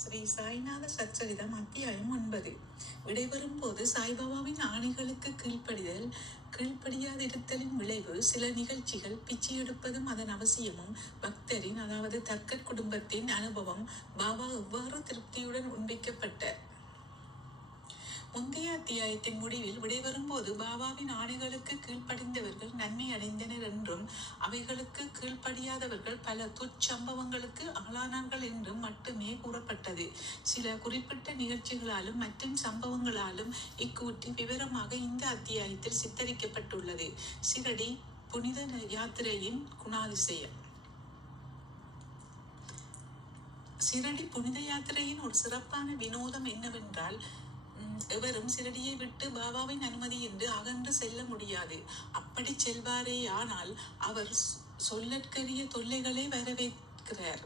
ஸ்ரீ சாய்நாத சச்சரிதம் அத்தியாயம் 9. விடைபெறும் போது சாய்பாபாவின் ஆணைகளுக்கு கீழ்ப்படியாதிருத்தலின் விளைவு, சில நிகழ்ச்சிகள், பிச்சை எடுப்பதும் அதன் அவசியமும், பக்தரின் அதாவது தர்கட் குடும்பத்தின் அனுபவம், பாபா எவ்வாறு திருப்தியுடன் உண்பிக்கப்பட்டார். முந்தைய அத்தியாயத்தின் முடிவில் விடைபெறும் போது பாபாவின் ஆணைகளுக்கு கீழ்ப்படிந்தவர்கள் நன்மை அடைந்தனர் என்றும், அவைகளுக்கு கீழ்ப்படியாதவர்கள் பல துச்சம்பவங்களுக்கு ஆளானார்கள் என்றும் மட்டுமே கூறப்பட்டது. சில குறிப்பிட்ட நிகழ்ச்சிகளாலும் மற்றும் சம்பவங்களாலும் இக்கூற்று விவரமாக இந்த அத்தியாயத்தில் சித்தரிக்கப்பட்டுள்ளது. சிரடி புனித யாத்திரையின் குணாதிசயம். சிரடி புனித யாத்திரையின் ஒரு சிறப்பான வினோதம் என்னவென்றால், எவரும் சிரடியை விட்டு பாபாவின் அனுமதியின்றி அகன்று செல்ல முடியாது. அப்படி செல்வாரே ஆனால் அவர் சொல்லற்கரிய தொல்லைகளை வரவேற்கிறார்.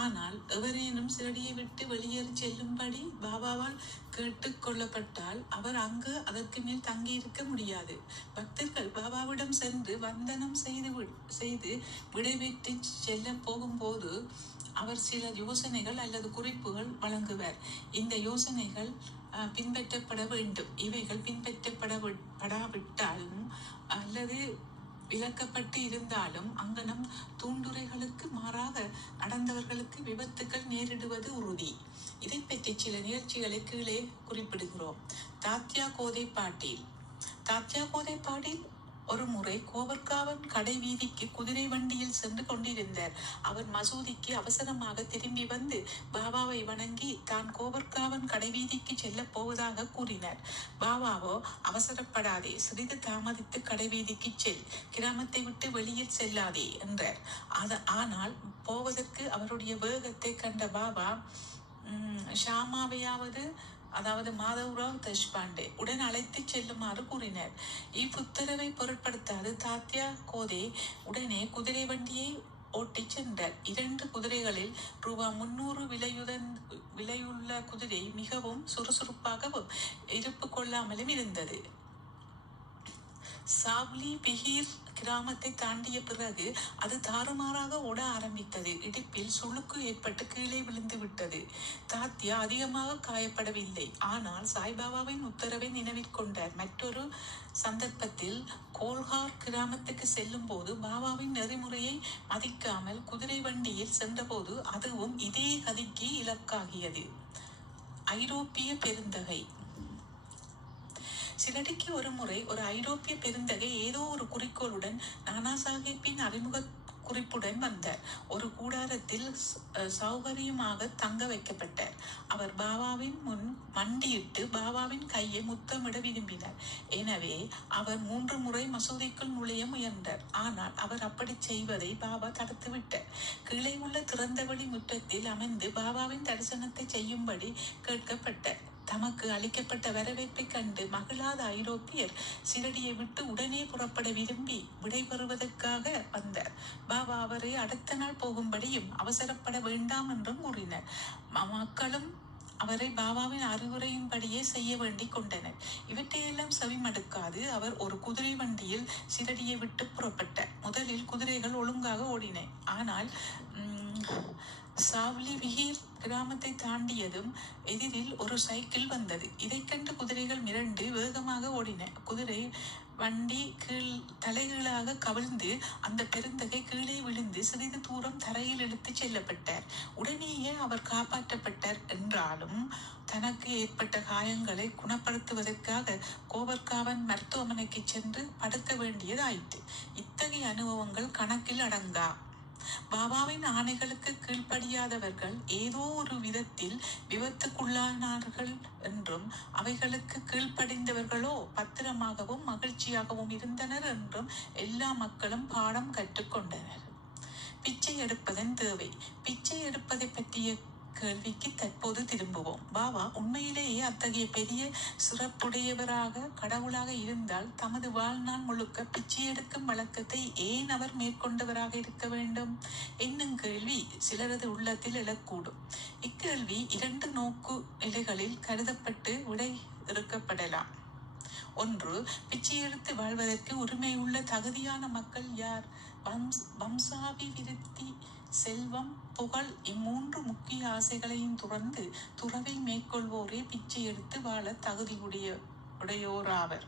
ஆனால் எவரேனும் சிரடியை விட்டு வெளியேறி செல்லும்படி பாபாவால் கேட்டுக் கொள்ளப்பட்டால் அவர் அங்கு அதற்கு மேல் தங்கி இருக்க முடியாது. பக்தர்கள் பாபாவிடம் சென்று வந்தனம் செய்து விடைபெற்று செல்ல போகும்போது அவர் சில யோசனைகள் அல்லது குறிப்புகள் வழங்குவார். இந்த யோசனைகள் பின்பற்றப்பட வேண்டும். இவைகள் பின்பற்றப்படாவிட்டாலும் அல்லது விலக்கப்பட்டு இருந்தாலும் அங்கனம் தூண்டுரைகளுக்கு மாறாக நடந்தவர்களுக்கு விபத்துக்கள் நேரிடுவது உறுதி. இதை பற்றி சில நிகழ்ச்சிகளை கீழே குறிப்பிடுகிறோம். தாத்யா கோதைப்பாடில் ஒரு முறை கோவர்காவன் கடை வீதிக்கு குதிரை வண்டியில் சென்று கொண்டிருந்தார். அவர் மசூதிக்கு அவசரமாக திரும்பி வந்து பாபாவை வணங்கி தான் கோவர்காவன் கடை வீதிக்கு செல்ல போவதாக கூறினார். பாபாவோ, அவசரப்படாதே, சிறிது தாமதித்து கடை வீதிக்கு செல், கிராமத்தை விட்டு வெளியில் செல்லாதே என்றார். ஆனால் போவதற்கு அவருடைய வேகத்தை கண்ட பாபா ஷாமாவையாவது அதாவது மாதவ்ராவ் தேஷ்பாண்டே உடன் அழைத்து செல்லுமாறு கூறினார். இவ்வுத்தரவை பொருட்படுத்தாது தாத்யா கோதே உடனே குதிரை வண்டியை ஓட்டி சென்றார். 2 குதிரைகளில் ₹300 விலையுள்ள குதிரை மிகவும் சுறுசுறுப்பாகவும் இருப்பு கொள்ளாமலும் இருந்தது. சாவ்லி பிஹீர் கிராமத்தை தாண்டிய பிறகு அது தாறுமாறாக ஓட ஆரம்பித்தது. இடுப்பில் சுளுக்கு ஏற்பட்டு கீழே விழுந்து விட்டது. தாத்யா அதிகமாக காயப்படவில்லை. ஆனால் சாய்பாபாவின் உத்தரவை நினைவிற்கொண்டார். மற்றொரு சந்தர்ப்பத்தில் கோல்ஹார் கிராமத்துக்கு செல்லும் போது பாபாவின் நெறிமுறையை மதிக்காமல் குதிரை வண்டியில் சென்றபோது அதுவும் இதே கதிக்கு இலக்காகியது. ஐரோப்பிய பெருந்தகை. சிலடிக்கு ஒரு முறை ஒரு ஐரோப்பிய பெருந்தகை ஏதோ ஒரு குறிக்கோளுடன் நானா சாஹிப்பின் அறிமுக குறிப்புடன் வந்தார். ஒரு கூடாரத்தில் சௌகரியமாக தங்க வைக்கப்பட்டார். அவர் பாபாவின் முன் மண்டியிட்டு பாபாவின் கையை முத்தமிட விரும்பினார். எனவே அவர் 3 முறை மசூதிக்குள் நுழைய முயன்றார். ஆனால் அவர் அப்படி செய்வதை பாபா தடுத்து விட்டார். கீழே உள்ள திறந்தவெளி முற்றத்தில் அமர்ந்து பாபாவின் தரிசனத்தை செய்யும்படி கேட்கப்பட்டார். தமக்கு அளிக்கப்பட்ட வரவேற்பை கண்டு மகிழாத ஐரோப்பியர் சிரடியை விட்டு உடனே புறப்பட விரும்பி விடைபெறுவதற்காக வந்தார். பாபா அவரை அடுத்த நாள் போகும்படியும் அவசரப்பட வேண்டாம் என்றும் கூறினார். மக்களும் அவரை பாபாவின் அறிவுரையின்படியே செய்ய வேண்டிக் கொண்டனர். இவற்றையெல்லாம் செவிமடுக்காது அவர் ஒரு குதிரை வண்டியில் சிரடியை விட்டு புறப்பட்டார். முதலில் குதிரைகள் ஒழுங்காக ஓடின. ஆனால் சாவ்லி விஹீர் கிராமத்தை தாண்டியதும் எதிரில் ஒரு சைக்கிள் வந்தது. இதை கண்டு குதிரைகள் மிரண்டு வேகமாக ஓடின. குதிரை வண்டி தலைகீழாக கவிழ்ந்து அந்த பெருந்தகை கீழே விழுந்து சிறிது தூரம் தரையில் இழுத்து செல்லப்பட்டார். உடனேயே அவர் காப்பாற்றப்பட்டார். என்றாலும் தனக்கு ஏற்பட்ட காயங்களை குணப்படுத்துவதற்காக கோவர்காவன் மருத்துவமனைக்கு சென்று படுக்க வேண்டியதாயிற்று. இத்தகைய அனுபவங்கள் கணக்கில் அடங்கா. பாபாவின் ஆணைகளுக்கு கீழ்ப்படியாதவர்கள் ஏதோ ஒரு விதத்தில் விபத்துக்குள்ளானார்கள் என்றும், அவைகளுக்கு கீழ்ப்படிந்தவர்களோ பத்திரமாகவும் மகிழ்ச்சியாகவும் இருந்தனர் என்றும் எல்லா மக்களும் பாடம் கற்றுக்கொண்டனர். பிச்சை எடுப்பதன் தேவை. பிச்சை எடுப்பதை பற்றிய கேள்விக்கு தற்போது திரும்புவோம். பாபா உண்மையிலேயே அத்தகைய பெரிய சிறப்புடையவராக கடவுளாக இருந்தால் தமது வாழ்நாள் முழுக்க பிச்சை எடுக்கும் வழக்கத்தை ஏன் அவர் மேற்கொண்டவராக இருக்க வேண்டும் என்னும் கேள்வி சிலரது உள்ளத்தில் எழக்கூடும். இக்கேள்வி 2 நோக்கு நிலைகளில் கருதப்பட்டு விடை இருக்கப்படலாம். ஒன்று, பிச்சை எடுத்து வாழ்வதற்கு உரிமை உள்ள தகுதியான மக்கள் யார்? வம்சாபிவிருத்தி செல்வம், புகழ் இம்மூன்று முக்கிய ஆசைகளையும் துறந்து துறவில் மேற்கொள்வோரே பிச்சை எடுத்து வாழ உடையோராவர்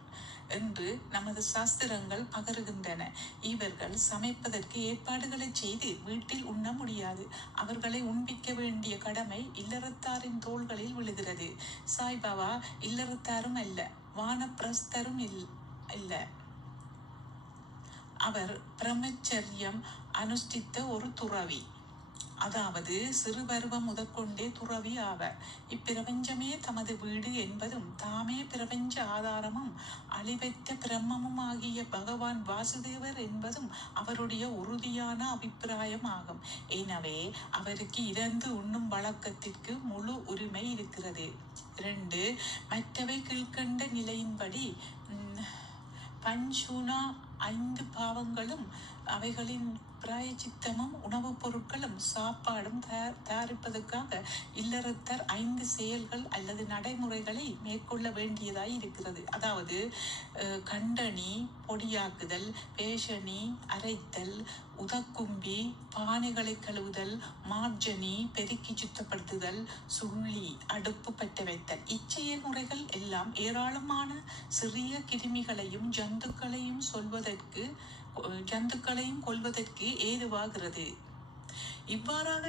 என்று நமது சாஸ்திரங்கள் பகருகின்றன. இவர்கள் சமைப்பதற்கு ஏற்பாடுகளை செய்து வீட்டில் உண்ண முடியாது. அவர்களை உண்பிக்க வேண்டிய கடமை இல்லறத்தாரின் தோள்களில் விழுகிறது. சாய்பாபா இல்லறத்தாரும் அல்ல, வானப்பிரஸ்தரும் இல்ல. அவர் பிரம்மச்சரியம் அனுஷ்டித்த ஒரு துறவி, அதாவது சிறுபருவம் முதற்கொண்டே துறவி ஆவர். இப்பிரபஞ்சமே தமது வீடு என்பதும் தாமே பிரபஞ்ச ஆதாரமும் அழிவற்ற பிரம்மமும் ஆகிய பகவான் வாசுதேவர் என்பதும் அவருடைய உறுதியான அபிப்பிராயம் ஆகும். எனவே அவருக்கு இறந்து உண்ணும் வழக்கத்திற்கு முழு உரிமை இருக்கிறது. 2. மற்றவை கீழ்கண்ட நிலையின்படி பஞ்சூனா 5 பாவங்களும் அவைகளின் பிராயச்சித்தமும் உணவுப் பொருட்களும் சாப்பாடும் தயாரிப்பதற்காக இல்லறத்தர் 5 செயல்கள் அல்லது நடைமுறைகளை மேற்கொள்ள வேண்டியதாய் இருக்கிறது. அதாவது கண்டனி, பொடியாக்குதல், பேஷணி, அரைத்தல், உதக்கும்பி, பானைகளை கழுவுதல், மார்ஜனி, பெருக்கி சுத்தப்படுத்துதல், சுள்ளி, அடுப்பு பற்ற வைத்தல். இச்செயல் முறைகள் எல்லாம் ஏராளமான சிறிய கிருமிகளையும் ஜந்துக்களையும் கொல்வதற்கு ஏதுவாகிறது. இவ்வாறாக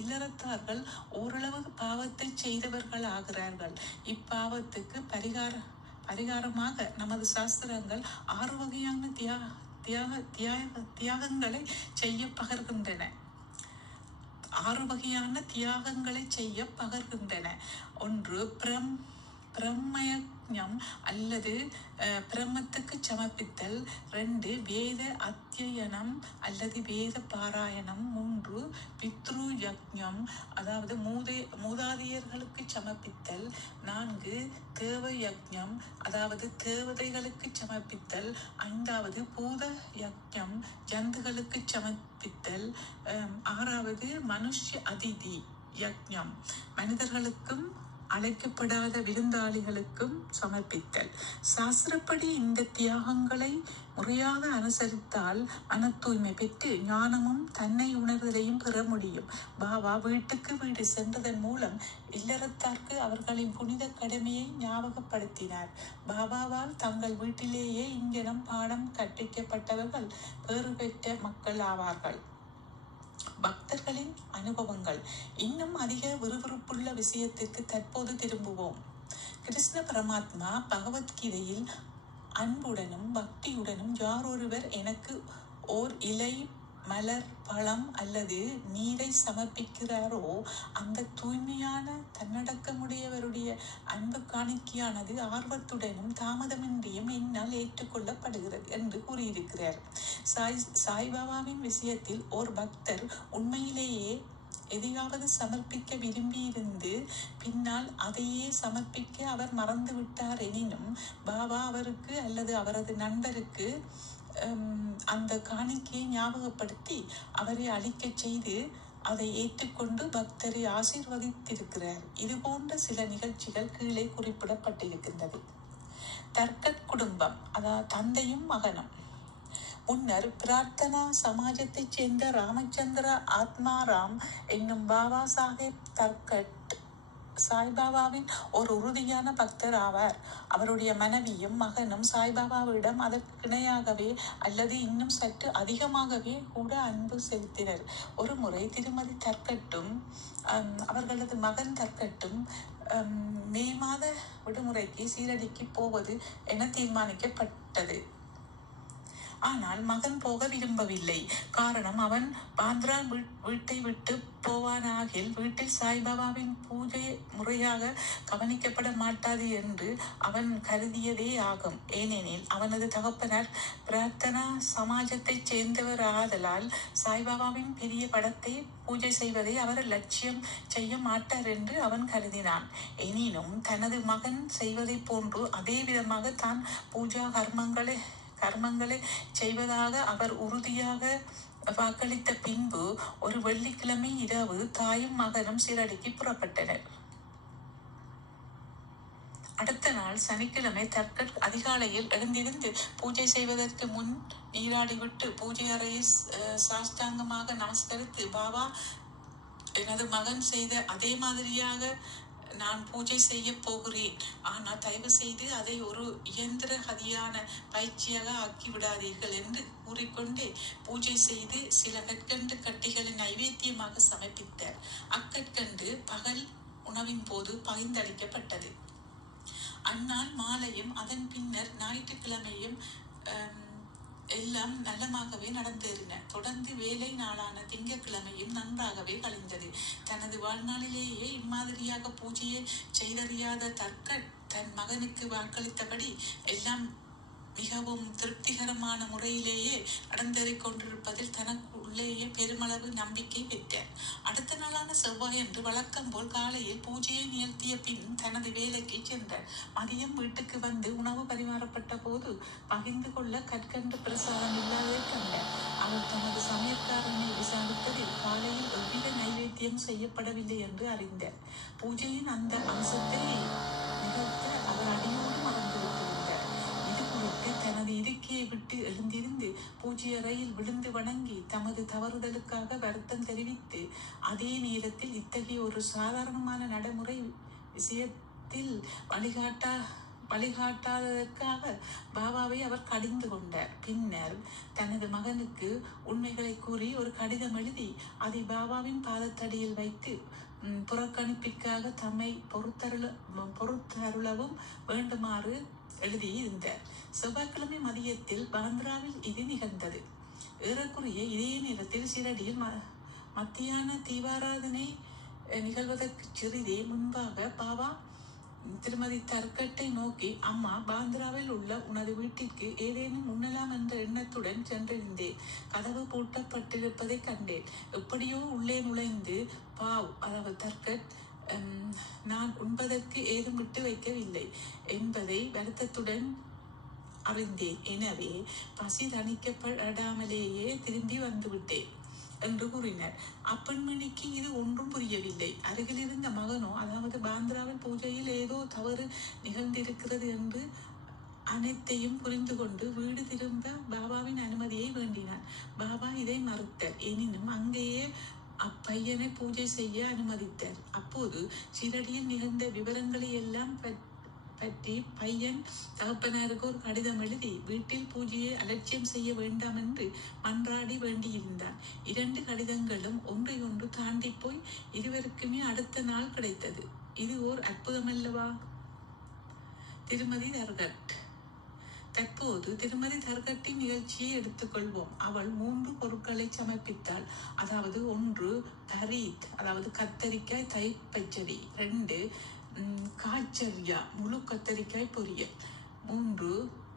இல்லறத்தார்கள் ஓரளவு பாவத்தை செய்தவர்கள் ஆகிறார்கள். இப்பாவத்துக்கு பரிகாரமாக நமது சாஸ்திரங்கள் 6 வகையான தியாகங்களை செய்ய பகர்கின்றன. 6 வகையான தியாகங்களை செய்ய பகர்கின்றன. 1. பிரம்மயஜ்ஞம் அல்லது பிரம்மத்துக்கு சமர்ப்பித்தல். 2. வேத அத்தியனம் அல்லது வேத பாராயணம். 3. பித்ரு யஜ்ஞம், அதாவது மூதாதையர்களுக்கு சமர்ப்பித்தல். 4. தேவ யஜ்ஞம், அதாவது தேவதைகளுக்கு சமர்ப்பித்தல். 5. பூத யஜ்ஞம், ஜந்துகளுக்கு சமர்ப்பித்தல். 6. மனுஷ்ய அதிதி யஜ்ஞம், மனிதர்களுக்கும் அழைக்கப்படாத விருந்தாளிகளுக்கும் சமர்ப்பித்தல். சாஸ்திரப்படி இந்த தியாகங்களை முறையாக அனுசரித்தால் மன தூய்மை பெற்று ஞானமும் தன்னை உணர்தலையும் பெற முடியும். பாபா வீட்டுக்கு வீடு சென்றதன் மூலம் இல்லறத்தார்க்கு அவர்களின் புனித கடமையை ஞாபகப்படுத்தினார். பாபாவால் தங்கள் வீட்டிலேயே இங்கனம் பாடம் கற்பிக்கப்பட்டவர்கள் பேறு பெற்ற மக்கள் ஆவார்கள். பக்தர்களின் அனுபவங்கள். இன்னும் அதிக விறுவிறுப்புள்ள விஷயத்திற்கு தற்போது திரும்புவோம். கிருஷ்ண பரமாத்மா பகவத்கீதையில் அன்புடனும் பக்தியுடனும் யாரொருவர் எனக்கு ஓர் இலை, மலர், பழம் அல்லது நீரை சமர்ப்பிக்கிறாரோ அந்த தூய்மையான தன்னடக்கமுடையவருடைய அன்பு காணிக்கையானது ஆர்வத்துடனும் தாமதமின்றியும் என்னால் ஏற்றுக்கொள்ளப்படுகிறது என்று கூறியிருக்கிறார். சாய்பாபாவின் விஷயத்தில் ஓர் பக்தர் உண்மையிலேயே எதையாவது சமர்ப்பிக்க விரும்பியிருந்து பின்னால் அதையே சமர்ப்பிக்க அவர் மறந்துவிட்டார் எனினும் பாபா அவருக்கு அல்லது அவரது நண்பருக்கு அந்த காணிக்கையை ஞாபகப்படுத்தி அவரை அளிக்க செய்து அதை ஏற்றுக்கொண்டு பக்தரை ஆசீர்வதித்திருக்கிறார். இது போன்ற சில நிகழ்ச்சிகள் கீழே குறிப்பிடப்பட்டிருக்கின்றது. தர்கட் குடும்பம், அதாவது தந்தையும் மகனும். முன்னர் பிரார்த்தனா சமாஜத்தைச் சேர்ந்த ராமச்சந்திர ஆத்மாராம் என்னும் பாபா சாஹேப் தர்கட் சாய்பாபாவின் ஒரு உறுதியான பக்தர் ஆவார். அவருடைய மனைவியும் மகனும் சாய்பாபாவிடம் அதற்கு இணையாகவே அல்லது இன்னும் சற்று அதிகமாகவே கூட அன்பு செலுத்தினர். ஒரு முறை திருமதி தர்கட்டும் அவர்களது மகன் தர்கட்டும் மே மாத விடுமுறைக்கு சீரடிக்கு போவது என தீர்மானிக்கப்பட்டது. ஆனால் மகன் போக விரும்பவில்லை. காரணம், அவன் பாந்த்ரா வீட்டை விட்டு போவானாகில் வீட்டில் சாய்பாபாவின் பூஜை முறையாக கவனிக்கப்பட மாட்டாது என்று அவன் கருதியதே ஆகும். ஏனெனில் அவனது தகப்பனர் பிரார்த்தனா சமாஜத்தைச் சேர்ந்தவர் ஆதலால் சாய்பாபாவின் பெரிய படத்தை பூஜை செய்வதை அவர் லட்சியம் செய்ய மாட்டார் என்று அவன் கருதினான். எனினும் தனது மகன் செய்வதை போன்று அதே விதமாக தான் பூஜா கர்மங்களை செய்வதாக அவர் உறுதியாக வாக்களித்த பின்பு ஒரு வெள்ளிக்கிழமை இரவு தாயும் மகனும் சீரடிக்கு புறப்பட்டனர். அடுத்த நாள் சனிக்கிழமை தர்கட் அதிகாலையில் எழுந்திருந்து பூஜை செய்வதற்கு முன் நீராடிவிட்டு பூஜை அறையை சாஷ்டாங்கமாக நமஸ்கரித்து, பாபா, எனது மகன் செய்த அதே மாதிரியாக நான் பூஜை செய்ய போகிறேன். ஆனால் தயவு செய்து அதை ஒரு இயந்திர கதியான பயிற்சியாக ஆக்கிவிடாதீர்கள் என்று கூறிக்கொண்டே பூஜை செய்து சில கற்கண்டு கட்டிகளை நைவேத்தியமாக சமர்ப்பித்தார். அக்கற்கண்டு பகல் உணவின் போது பகிர்ந்தளிக்கப்பட்டது. அந்நாள் மாலையும் அதன் பின்னர் ஞாயிற்றுக்கிழமையும் எல்லாம் நலமாகவே நடந்தேறின. தொடர்ந்து வேலை நாளான திங்கட்கிழமையும் நன்றாகவே கழிந்தது. தனது வாழ்நாளிலேயே இம்மாதிரியாக பூஜையை செய்தறியாத தர்கட் தன் மகனுக்கு வாக்களித்தபடி எல்லாம் மிகவும் திருப்திகரமான முறையிலேயே நடந்தேறிக் கொண்டிருப்பதில் தனக்குள்ளேயே பெருமளவு நம்பிக்கை பெற்றார். அடுத்த நாளான செவ்வாயன்று வழக்கம் போல் காலையில் பூஜையை நிகழ்த்திய பின் தனது வேலைக்கு சென்றார். மதியம் வீட்டுக்கு வந்து உணவு பரிமாறப்பட்ட போது பகிர்ந்து கொள்ள கற்கண்டு பிரசாதம் இல்லாததை கண்டார். அவர் தனது சமையற்காரனை விசாரித்ததில் காலையில் எவ்வித நைவேத்தியம் செய்யப்படவில்லை என்று அறிந்தார். பூஜையின் அந்த அம்சத்தை நிகழ்த்த அவர் அடியோடு மறந்துவிட்டார். தனது இருக்கையை விட்டு எழுந்திருந்து பூஜை அறையில் விழுந்து வணங்கி தமது தவறுதலுக்காக வருத்தம் தெரிவித்து, அதே நேரத்தில் இத்தகைய ஒரு சாதாரணமான நடைமுறை விஷயத்தில் வழிகாட்டாததற்காக பாபாவை அவர் கடிந்து கொண்டார். பின்னர் தனது மகனுக்கு உண்மைகளை கூறி ஒரு கடிதம் எழுதி அதை பாபாவின் பாதத்தடியில் வைத்து புறக்கணிப்பிற்காக தம்மை பொறுத்தருளவும் வேண்டுமாறு எழுதியிருந்தார். செவ்வாய்க்கிழமை மதியத்தில் பாந்திராவில் இது நிகழ்ந்தது. ஏறக்குறைய இதே நேரத்தில் சிரடியில் மத்தியான தீபாராதனை நிகழ்வதற்கு சிறிதே முன்பாக பாபா திருமதி தர்கட்டை நோக்கி, அம்மா, பாந்திராவில் உள்ள உனது வீட்டிற்கு ஏதேனும் உண்ணலாம் என்ற எண்ணத்துடன் சென்றிருந்தேன். கதவு பூட்டப்பட்டிருப்பதை கண்டேன். எப்படியோ உள்ளே நுழைந்து அதாவது தர்கட் நான் உண்பதற்கு ஏதும் விட்டு வைக்கவில்லை என்பதை வருத்தத்துடன் அறிந்தேன். எனவே பசி தணிக்கப்படாமலேயே திரும்பி வந்துவிட்டேன் என்று கூறினார். அப்பெண்மணிக்கு இது ஒன்றும் புரியவில்லை. அருகில் இருந்த மகனோ, அதாவது பாந்திராவில் பூஜையில் ஏதோ தவறு நிகழ்ந்திருக்கிறது என்று அனைத்தையும் புரிந்து கொண்டு வீடு திரும்ப பாபாவின் அனுமதியை வேண்டினார். பாபா இதை மறுத்தார். எனினும் அங்கேயே அப்பையனை பூஜை செய்ய அனுமதித்தார். அப்போது சிரடியில் நிகழ்ந்த விவரங்களை எல்லாம் பற்றி பையன் தகப்பனாருக்கு ஒரு கடிதம் எழுதி வீட்டில் பூஜையை அலட்சியம் செய்ய வேண்டாம் என்று மன்றாடி வேண்டியிருந்தான். 2 கடிதங்களும் ஒன்றை ஒன்று தாண்டி போய் இருவருக்குமே அடுத்த நாள் கிடைத்தது. இது ஓர் அற்புதமல்லவா? திருமதி தர்கட். தற்போது திருமதி தர்கட்டின் நிகழ்ச்சியை எடுத்துக்கொள்வோம். அவள் 3 பொருட்களை சமர்ப்பித்தாள். அதாவது 1 பரீத், அதாவது கத்தரிக்காய் தயிர் பச்சடி, 2 காய்ச்சரியா முழு கத்தரிக்காய் பொரியல், 3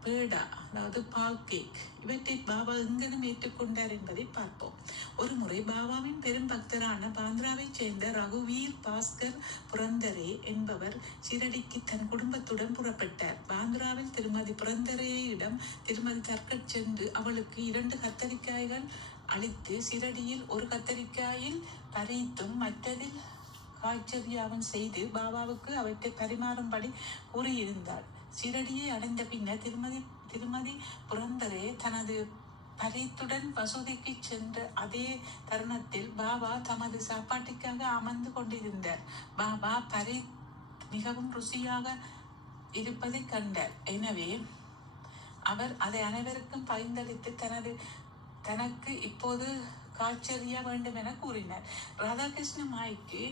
பேடா, அதாவது பால் கேக். இவற்றை பாபா எங்கனும் ஏற்றுக்கொண்டார் என்பதை பார்ப்போம். ஒரு முறை பாபாவின் பெரும் பக்தரான பாந்திராவை சேர்ந்த ரகுவீர் பாஸ்கர் புரந்தரே என்பவர் சிரடிக்கு தன் குடும்பத்துடன் புறப்பட்டார். பாந்திராவில் திருமதி புரந்தரையிடம் திருமதி தர்கட் சென்று அவளுக்கு 2 கத்தரிக்காய்கள் அளித்து, சிரடியில் ஒரு கத்தரிக்காயில் பரீத்தும் மற்றதில் காய்ச்சரியாவும் செய்து பாபாவுக்கு அவற்றை பரிமாறும்படி கூறியிருந்தாள். சிரடியை அடைந்த பின்னர் திருமதி புரந்தரே தனது பரீத்துடன் வசூதிக்கு சென்ற அதே தருணத்தில் பாபா தமது சாப்பாட்டுக்காக அமர்ந்து கொண்டிருந்தார். பாபா பரீத் மிகவும் ருசியாக இருப்பதை கண்டார். எனவே அவர் அதை அனைவருக்கும் பகிர்ந்தளித்து தனக்கு இப்போது காய்ச்சரியா வேண்டும் என கூறினார். ராதாகிருஷ்ண மாய்க்கு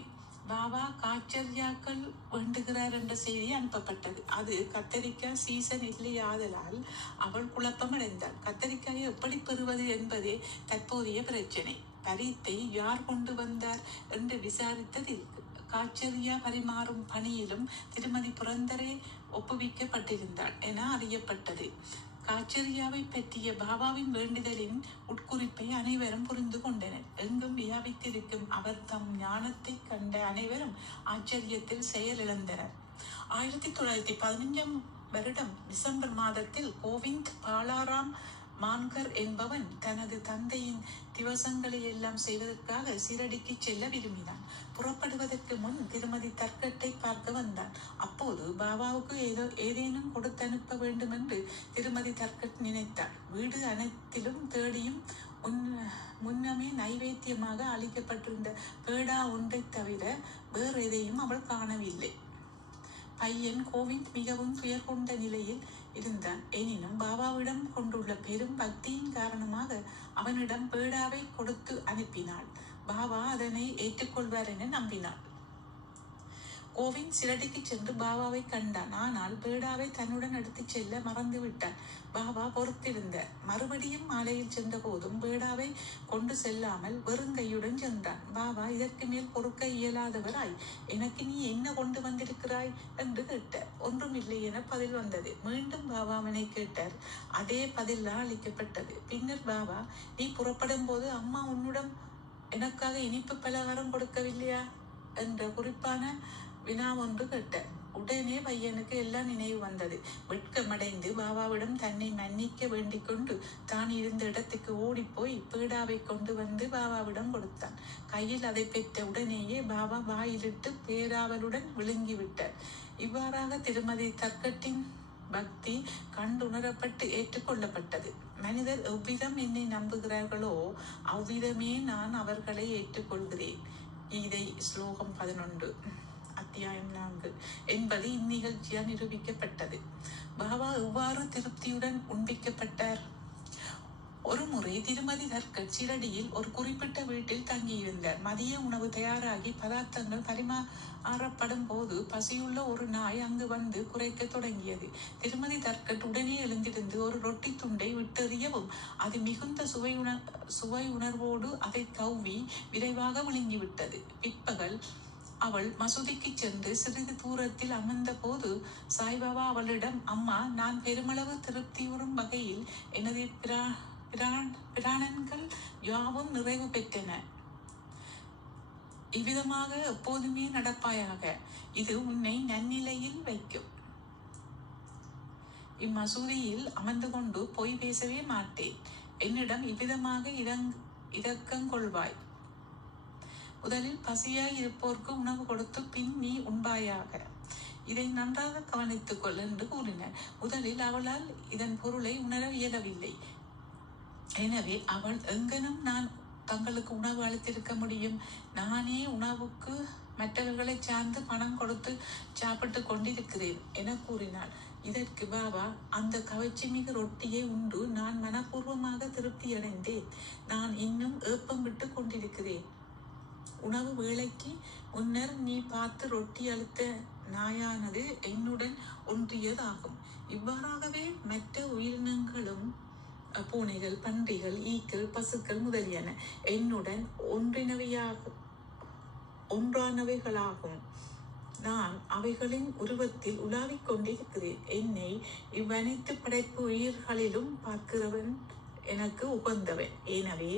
பாபா காய்ச்சரியாக்கள் வேண்டுகிறார் என்ற செய்தி அனுப்பப்பட்டது. அது கத்தரிக்காய் சீசன் இல்லையாதலால் அவள் குழப்பமடைந்தாள். கத்தரிக்காயை எப்படி பெறுவது என்பதே தற்போதைய பிரச்சனை. பரீத்தை யார் கொண்டு வந்தார் என்று விசாரித்ததில் காய்ச்சரியா பரிமாறும் பணியிலும் திருமதி புரந்தரே ஒப்புவிக்கப்பட்டிருந்தாள் என அறியப்பட்டது. காய்ச்சரியாவை பற்றிய பாபாவின் வேண்டுதலின் உட்குறிப்பை அனைவரும் புரிந்து கொண்டனர். எங்கும் வியாபித்திருக்கும் அவர் தம் ஞானத்தை கண்ட அனைவரும் ஆச்சரியத்தில் செயலிழந்தனர். 1915 வருடம் டிசம்பர் மாதத்தில் கோவிந்த் பாலாராம் மான்கர் என்பவன் தனது தந்தையின் திவசங்களை எல்லாம் செய்வதற்காக சிரடிக்கு செல்ல விரும்பினான். புறப்படுவதற்கு முன் திருமதி தர்கட்டை பார்க்க வந்தான். அப்போது பாபாவுக்கு ஏதேனும் கொடுத்தனுப்ப வேண்டும் என்று திருமதி தர்கட் நினைத்தாள். வீடு அனைத்திலும் தேடியும் முன்னமே நைவேத்தியமாக அளிக்கப்பட்டிருந்த பேடா ஒன்றை தவிர வேறு எதையும் அவள் காணவில்லை. பையன் கோவிந்த் மிகவும் துயர் கொண்ட நிலையில் இருந்தான். எனினும் பாபாவிடம் கொண்டுள்ள பெரும் பக்தியின் காரணமாக அவனிடம் பேடாவை கொடுத்து அனுப்பினாள். பாபா அதனை ஏற்றுக்கொள்வார் என நம்பினாள். கோவிந்த் சிரடிக்கு சென்று பாபாவை கண்டான். ஆனால் பேடாவை தன்னுடன் எடுத்துச் செல்ல மறந்து விட்டான். பாபா பொறுத்திருந்தார். மறுபடியும் மாலையில் சென்ற போதும் பேடாவை கொண்டு செல்லாமல் வெறுங்கையுடன் சென்றான். பாபா இதற்கு மேல் பொறுக்க இயலாதவராய், எனக்கு நீ என்ன கொண்டு வந்திருக்கிறாய் என்று கேட்டார். ஒன்றுமில்லை என பதில் வந்தது. மீண்டும் பாபா அவனை கேட்டார். அதே பதில் அளிக்கப்பட்டது. பின்னர் பாபா, நீ புறப்படும் போது அம்மா உன்னிடம் எனக்காக இனிப்பு பலகாரம் கொடுக்கவில்லையா என்ற குறிப்பான வினா ஒன்று கேட்டார். உடனே பையனுக்கு எல்லாம் நினைவு வந்தது. வெட்கமடைந்து பாபாவிடம் தன்னை மன்னிக்க வேண்டிக் கொண்டு தான் இருந்த இடத்துக்கு ஓடிப்போய் பேடாவை கொண்டு வந்து பாபாவிடம் கொடுத்தான். கையில் அதை பெற்ற உடனேயே பாபா வாயிலிட்டு பேராவலுடன் விழுங்கிவிட்டார். இவ்வாறாக திருமதி தர்கட்டின் பக்தி கண்டுணரப்பட்டு ஏற்றுக்கொள்ளப்பட்டது. மனிதர் எவ்விதம் என்னை நம்புகிறார்களோ அவ்விதமே நான் அவர்களை ஏற்றுக்கொள்கிறேன். கீதை ஸ்லோகம் 11 அத்தியாயம் 4 என்பது இந்நிகழ்ச்சியால் நிரூபிக்கப்பட்டது. பாபா எவ்வாறு திருப்தியுடன் உண்பிக்கப்பட்டார்? ஒரு முறை திருமதி தர்கட் சிரடியில் ஒரு குறிப்பிட்ட வீட்டில் தங்கியிருந்தார். மதிய உணவு தயாராகி பதார்த்தங்கள் பரிமாறப்படும் போது பசியுள்ள ஒரு நாய் அங்கு வந்து குறைக்க தொடங்கியது. திருமதி தர்கட் உடனே எழுந்திருந்து ஒரு ரொட்டி துண்டை விட்டெறியவும் அது மிகுந்த சுவை உணர்வோடு அதை கவ்வி விரைவாக விழுங்கிவிட்டது. பிற்பகல் அவள் மசூதிக்கு சென்று சிறிது தூரத்தில் அமர்ந்த போது சாய்பாபா அவளிடம், அம்மா, நான் பெருமளவு திருப்தியுறும் வகையில் எனது பிராணன்கள் யாவும் நிறைவு பெற்றன. இவ்விதமாக எப்போதுமே நடப்பாயாக. இது உன்னை நன்னிலையில் வைக்கும். இம்மசூதியில் அமர்ந்து கொண்டு பொய் பேசவே மாட்டேன். என்னிடம் இவ்விதமாக இரக்கங்கொள்வாய். முதலில் பசியாய் இருப்போருக்கு உணவு கொடுத்து பின் நீ உண்பாயாக. இதை நன்றாக கவனித்துக் கொள் என்று கூறினார். முதலில் அவளால் இதன் பொருளை உணர இயலவில்லை. எனவே அவள், எங்கனும் நான் தங்களுக்கு உணவு அளித்திருக்க முடியும்? நானே உணவுக்கு மற்றவர்களை சார்ந்து பணம் கொடுத்து சாப்பிட்டு கொண்டிருக்கிறேன் என கூறினாள். இதற்கு பாபா, அந்த கவர்ச்சிமிகு ரொட்டியை உண்டு நான் மனப்பூர்வமாக திருப்தி அடைந்தேன். நான் இன்னும் ஏப்பம் விட்டு கொண்டிருக்கிறேன். உணவு வேளைக்கு முன்னர் நீ பார்த்து ரொட்டி அளித்த நாயானது என்னுடன் ஒன்றியதாகும். இவ்வாறாகவே மற்ற உயிரினங்களும், பூனைகள், பன்றிகள், ஈக்கள், பசுக்கள் முதலியன என்னுடன் ஒன்றானவைகளாகும். நான் அவைகளின் உருவத்தில் உலாவிக் கொண்டிருக்கிறேன். என்னை இவ்வனைத்து படைப்பு உயிர்களிலும் பார்க்கிறவன் எனக்கு உகந்தவன். எனவே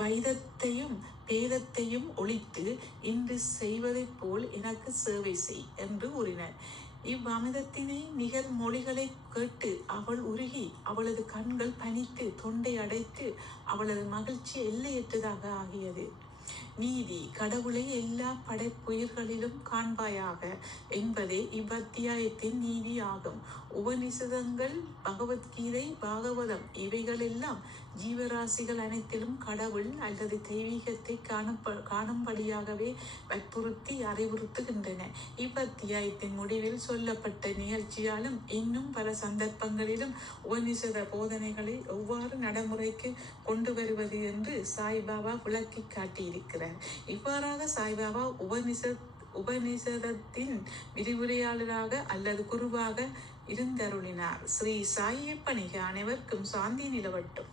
வைதத்தையும் பேதத்தையும் ஒழித்து இன்று செய்வதைப் போல் எனக்கு சேவை செய் என்று கூறினார். இவ்வமிதத்தினை நிகர் மொழிகளை கேட்டு அவள் உருகி அவளது கண்கள் பனித்து தொண்டை அடைத்து அவளது மகிழ்ச்சி எல்லையற்றதாக ஆகியது. நீதி, கடவுளை எல்லா படைப்புயிர்களிலும் காண்பாயாக என்பதே இவ்வத்தியாயத்தின் நீதி ஆகும். உபநிஷதங்கள், பகவத்கீதை, பாகவதம் இவைகளெல்லாம் ஜீவராசிகள் அனைத்திலும் கடவுள் அல்லது தெய்வீகத்தை காணும்படியாகவே வற்புறுத்தி அறிவுறுத்துகின்றன. இவ்வத்தியாயத்தின் முடிவில் சொல்லப்பட்ட நிகழ்ச்சியாலும் இன்னும் பல சந்தர்ப்பங்களிலும் உபநிஷத போதனைகளை எவ்வாறு நடைமுறைக்கு கொண்டு வருவது என்று சாய்பாபா விளக்கி காட்டியிருக்கிறார். இவ்வாறாக சாய்பாபா உபநிஷதத்தின் விரிவுரையாளராக அல்லது குருவாக இருந்தருளினார். ஸ்ரீ சாயி பணிக. அனைவருக்கும் சாந்தி நிலவட்டும்.